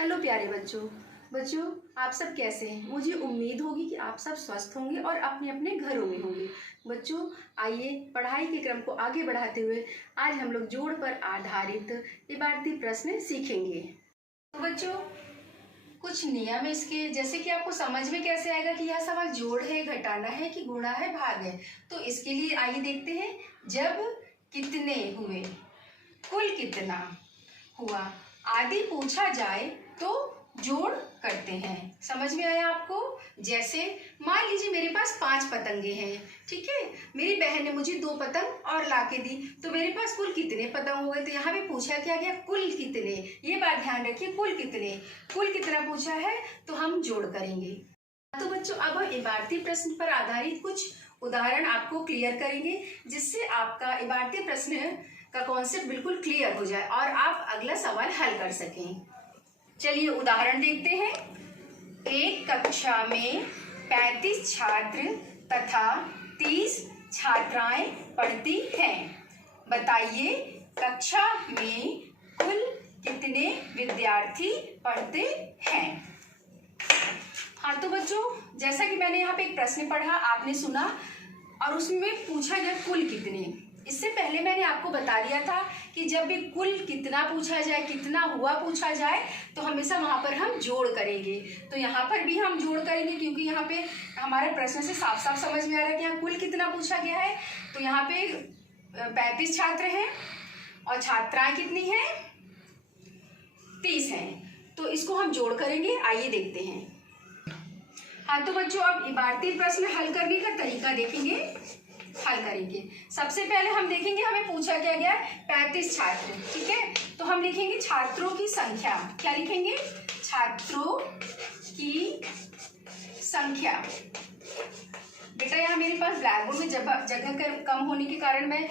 Hello प्यारे बच्चों आप सब कैसे हैं। मुझे उम्मीद होगी कि आप सब स्वस्थ होंगे और अपने अपने घरों में होंगे। बच्चों आइए पढ़ाई के क्रम को आगे बढ़ाते हुए आज हम लोग जोड़ पर आधारित इबारती प्रश्न सीखेंगे। तो बच्चों कुछ नियम इसके, जैसे कि आपको समझ में कैसे आएगा कि यह सवाल जोड़ है, घटाना है कि गुणा है, भाग है। तो इसके लिए आइए देखते हैं। जब कितने हुए, कुल कितना हुआ आदि पूछा जाए तो जोड़ करते हैं। समझ में आया आपको? जैसे मान लीजिए मेरे पास 5 पतंगे हैं, ठीक है। मेरी बहन ने मुझे 2 पतंग और लाके दी, तो मेरे पास कुल कितने पतंग हो गए। तो यहाँ पे पूछा क्या गया, कुल कितने। ये बात ध्यान रखिए, कुल कितना पूछा है तो हम जोड़ करेंगे। तो बच्चों अब हम इबारती प्रश्न पर आधारित कुछ उदाहरण आपको क्लियर करेंगे, जिससे आपका इबारती प्रश्न का कॉन्सेप्ट बिल्कुल क्लियर हो जाए और आप अगला सवाल हल कर सकें। चलिए उदाहरण देखते हैं। एक कक्षा में 35 छात्र तथा 30 छात्राएं पढ़ती हैं। बताइए कक्षा में कुल कितने विद्यार्थी पढ़ते हैं। हाँ तो बच्चों जैसा कि मैंने यहाँ पे एक प्रश्न पढ़ा, आपने सुना और उसमें पूछा गया कुल कितने। इससे पहले मैंने आपको बता दिया था कि जब भी कुल कितना पूछा जाए, कितना हुआ पूछा जाए, तो हमेशा वहां पर हम जोड़ करेंगे। तो यहाँ पर भी हम जोड़ करेंगे, क्योंकि यहाँ पे हमारे प्रश्न से साफ साफ समझ में आ रहा है कि यहाँ कुल कितना पूछा गया है। तो यहाँ पे 35 छात्र हैं और छात्राएं कितनी हैं, 30 हैं। तो इसको हम जोड़ करेंगे। आइए देखते हैं। हाँ तो बच्चों अब इबारती प्रश्न हल करने का तरीका देखेंगे, हल करेंगे। सबसे पहले हम देखेंगे हमें पूछा क्या गया, 35 छात्र, ठीक है। तो हम लिखेंगे छात्रों की संख्या। क्या लिखेंगे, छात्रों की संख्या। बेटा यहाँ मेरे पास ब्लैक बोर्ड में जगह कम होने के कारण मैं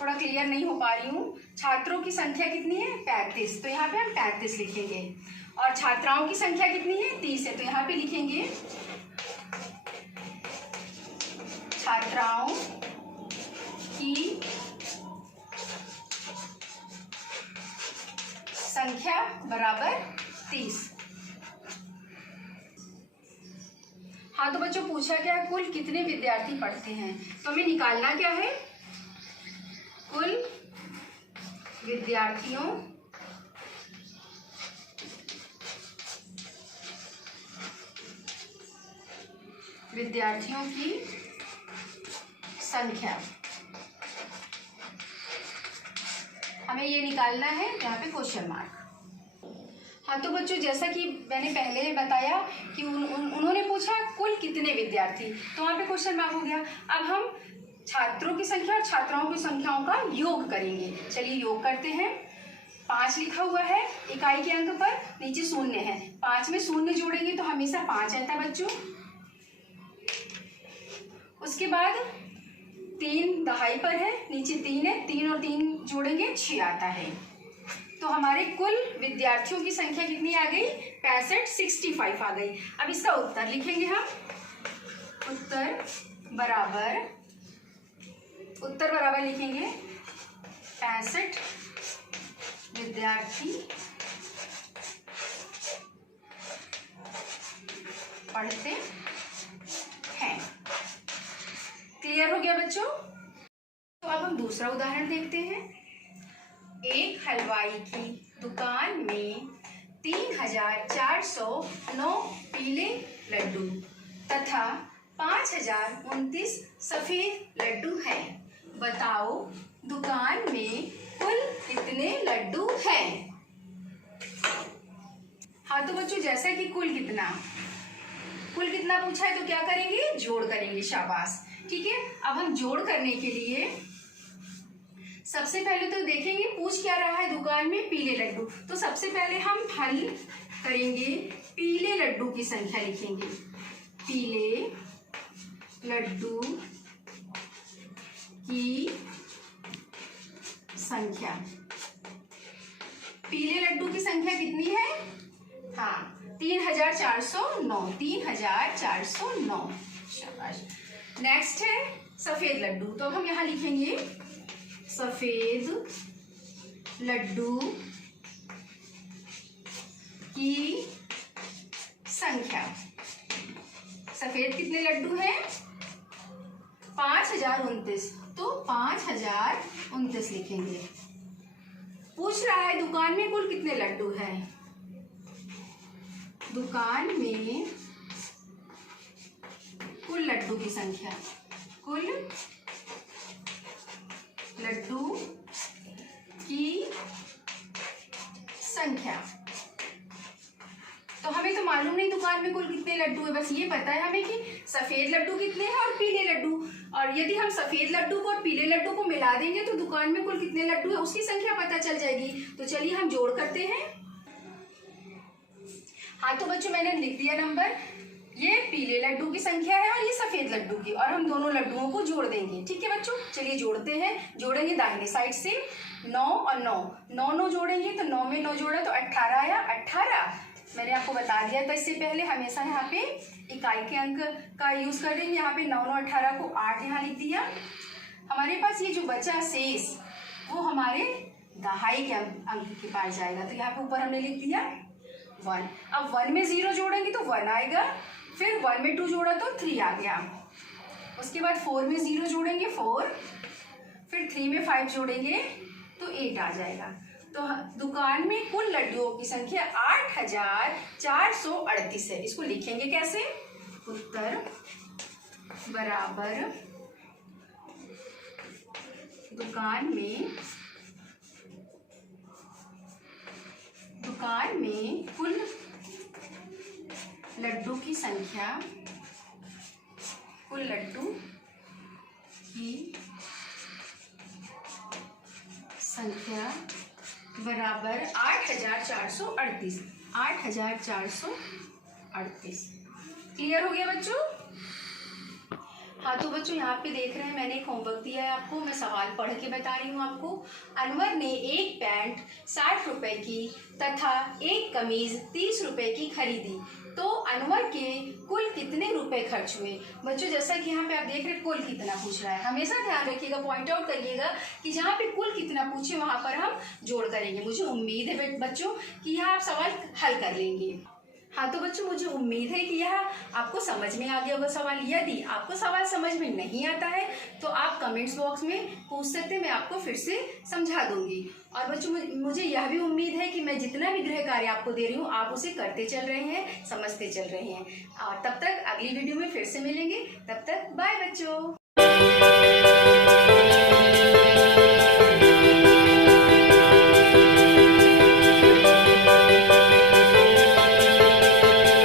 थोड़ा क्लियर नहीं हो पा रही हूँ। छात्रों की संख्या कितनी है, 35। तो यहाँ पे हम 35 लिखेंगे। और छात्राओं की संख्या कितनी है, 30 है। तो यहाँ पे लिखेंगे छात्राओं की संख्या बराबर 30। हाँ तो बच्चों पूछा क्या है, कुल कितने विद्यार्थी पढ़ते हैं। तो हमें निकालना क्या है, कुल विद्यार्थियों की संख्या, हमें ये निकालना है। यहाँ पे क्वेश्चन मार्क। हाँ तो बच्चों जैसा कि मैंने पहले बताया कि उन्होंने पूछा कुल कितने विद्यार्थी, तो वहाँ पे क्वेश्चन मार्क हो गया। अब हम छात्रों की संख्या और छात्राओं की संख्याओं का योग करेंगे। चलिए योग करते हैं। 5 लिखा हुआ है इकाई के अंक पर, नीचे 0 है। 5 में 0 जोड़ेंगे तो हमेशा 5 आता है बच्चों। उसके बाद 3 दहाई पर है, नीचे 3 है। 3 और 3 जोड़ेंगे 6 आता है। तो हमारे कुल विद्यार्थियों की संख्या कितनी आ गई, 65, 65 आ गई। अब इसका उत्तर लिखेंगे हम। उत्तर बराबर लिखेंगे 65 विद्यार्थी पढ़ते हैं। क्लियर हो गया बच्चों? तो अब हम दूसरा उदाहरण देखते हैं। एक हलवाई की दुकान में 3409 पीले लड्डू तथा 5029 सफेद लड्डू हैं। बताओ दुकान में कुल कितने लड्डू हैं। हाँ तो बच्चों जैसा कि कुल कितना पूछा है तो क्या करेंगे, जोड़ करेंगे। शाबाश, ठीक है। अब हम जोड़ करने के लिए सबसे पहले तो देखेंगे पूछ क्या रहा है, दुकान में पीले लड्डू। तो सबसे पहले हम हल करेंगे, पीले लड्डू की संख्या लिखेंगे। पीले लड्डू की संख्या, पीले लड्डू की संख्या कितनी है, हाँ 3409, 3409। शाबाश। नेक्स्ट है सफेद लड्डू। तो हम यहाँ लिखेंगे सफेद लड्डू की संख्या। सफेद कितने लड्डू हैं? 5029, तो 5029 लिखेंगे। पूछ रहा है दुकान में कुल कितने लड्डू हैं। दुकान में कुल लड्डू की संख्या, कुल लड्डू की संख्या। तो हमें तो मालूम नहीं दुकान में कुल कितने लड्डू है, बस ये पता है हमें कि सफेद लड्डू कितने हैं और पीले लड्डू। और यदि हम सफेद लड्डू को और पीले लड्डू को मिला देंगे तो दुकान में कुल कितने लड्डू है उसकी संख्या पता चल जाएगी। तो चलिए हम जोड़ करते हैं। हाँ तो बच्चों मैंने लिख दिया नंबर, ये पीले लड्डू की संख्या है और ये सफेद लड्डू की, और हम दोनों लड्डुओं को जोड़ देंगे। ठीक है बच्चों, चलिए जोड़ते हैं। जोड़ेंगे दाहिने साइड से 9 और 9, 9 9 जोड़ेंगे तो 9 में 9 जोड़ा तो 18 आया। 18 मैंने आपको बता दिया था इससे पहले, हमेशा यहाँ पे इकाई के अंक का यूज कर देंगे। यहाँ पे 9 9 18 को 8 यहाँ लिख दिया। हमारे पास ये जो बचा शेष वो हमारे दहाई के अंक के पास जाएगा, तो यहाँ पे ऊपर हमने लिख दिया 1। अब 1 में 0 जोड़ेंगे तो 1 आएगा, फिर 1 में 2 जोड़ा तो 3 आ गया। उसके बाद 4 में 0 जोड़ेंगे 4, फिर 3 में 5 जोड़ेंगे तो 8 आ जाएगा। तो दुकान में कुल लड्डुओं की संख्या 8438 है। इसको लिखेंगे कैसे? उत्तर बराबर दुकान में कुल लड्डू की संख्या, कुल लड्डू की संख्या बराबर 8438। 8438। क्लियर हो गया बच्चों? हाँ तो बच्चों यहाँ पे देख रहे हैं मैंने एक होमवर्क दिया है आपको, मैं सवाल पढ़ के बता रही हूँ आपको। अनवर ने एक पैंट 60 रुपए की तथा एक कमीज 30 रुपए की खरीदी, तो अनवर के कुल कितने रुपए खर्च हुए? बच्चों जैसा कि यहाँ पे आप देख रहे हैं कुल कितना पूछ रहा है, हमेशा ध्यान रखिएगा, पॉइंट आउट करिएगा कि जहाँ पे कुल कितना पूछे वहां पर हम जोड़ करेंगे। मुझे उम्मीद है बच्चों कि यह आप सवाल हल कर लेंगे। हाँ तो बच्चों मुझे उम्मीद है कि यह आपको समझ में आ गया होगा सवाल। यदि आपको सवाल समझ में नहीं आता है तो आप कमेंट्स बॉक्स में पूछ सकते हैं, मैं आपको फिर से समझा दूंगी। और बच्चों मुझे यह भी उम्मीद है कि मैं जितना भी गृह कार्य आपको दे रही हूँ आप उसे करते चल रहे हैं, समझते चल रहे हैं। और तब तक अगली वीडियो में फिर से मिलेंगे, तब तक बाय बच्चों।